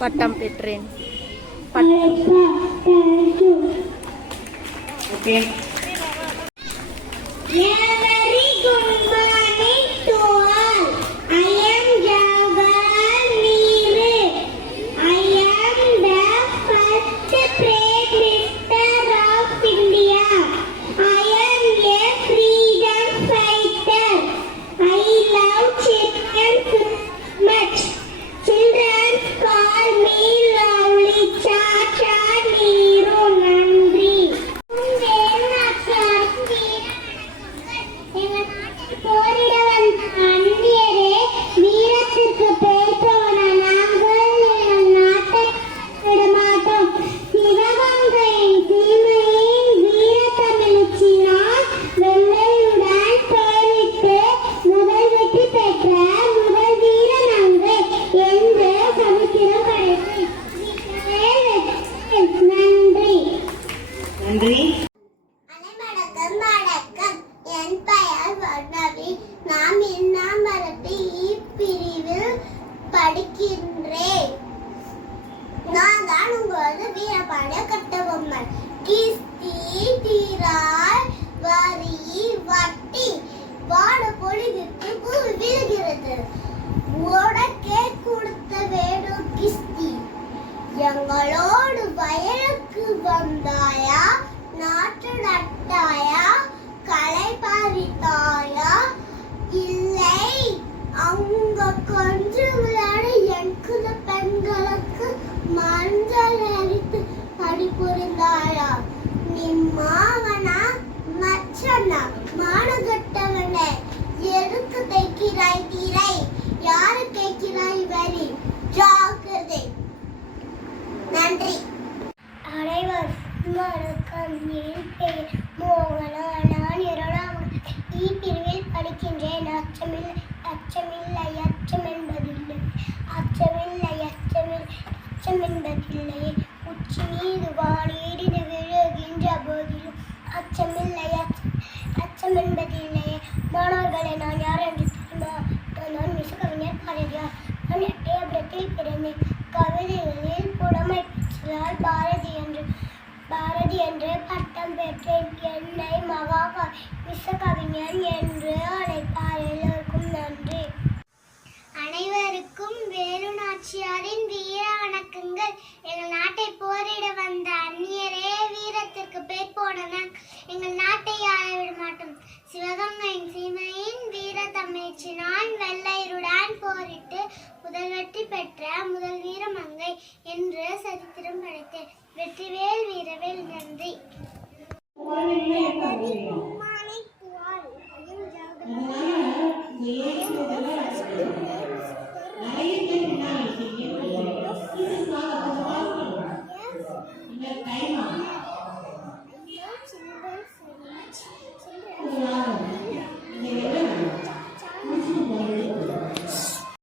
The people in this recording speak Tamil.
பட்டம் பெற்றேன். Okay. நாம் இன்னாம்பரத்து பிரிவில் படிக்கின்றேன். நான் தான் உங்களது வீரபாண்டிய கட்டபொம்மன். கிஸ்தி தீராய் வரி வட்டி வாட பொழுதுக்கு பூவி விழுகிறது. உடக்கே கொடுத்த வேடும் கிஸ்தி. எங்களோடு வயலுக்கு வந்தாயா, நாற்று நட்டாயா, களை பறித்தாயா? இல்லை, அங்க கொஞ்சம் விளையாட என் குல பெண்களுக்கு மஞ்சள் அரித்து படி புரிந்தாயா? நீ மாவனா மச்சனா மானகட்டவனே, எதுக்கு தைக்கிறாய் தீரை? யாரு கேட்கிறாய் வரி? ஜாக்கிரதை. நன்றி. அனைவருக்கும் வணக்கம். என் பெயர் மோகனா. நான் 2ஆம் பிரிவில் படிக்கின்றேன். அச்சமில்லை அச்சமில்லை அச்சம் என்பதில்லை, அச்சமில்லை அச்சம் என்பதில்லை. உச்சி மீது வானிடி விழுகின்ற போதிலும் அச்சமில்லை அச்சம் என்பதில்லை. மாணவர்களை, நான் யார் என்று தெரியுமா? நான் மிஸ் கவிஞர் பாரதியார். நான் எட்டயபுரத்தில் பிறந்தேன். கவிதைகளில் புலமை பெற்றால் பாரதி என்று பட்டம் பெற்றேன். என்னை மிஸ் கவிஞர் என்று அழைப்பார். எல்லோருக்கும் நன்றி. அனைவருக்கும் வேலு நாச்சியாரின் வீர வணக்கங்கள். எங்கள் நாட்டை போரிட வந்த அந்நியரே வீரத்திற்கு பேர் போனனர். எங்கள் நாட்டை ஆள விட மாட்டோம். சிவகங்கையின் சீமையின் வீர தமிழ்ச்சினான் வெள்ளையருடன் போரிட்டு முதல் வெற்றி பெற்ற முதல் வீரமங்கை என்று சரித்திரம் படைத்தேன். வெற்றிவேல் வீரவேல். நன்றி.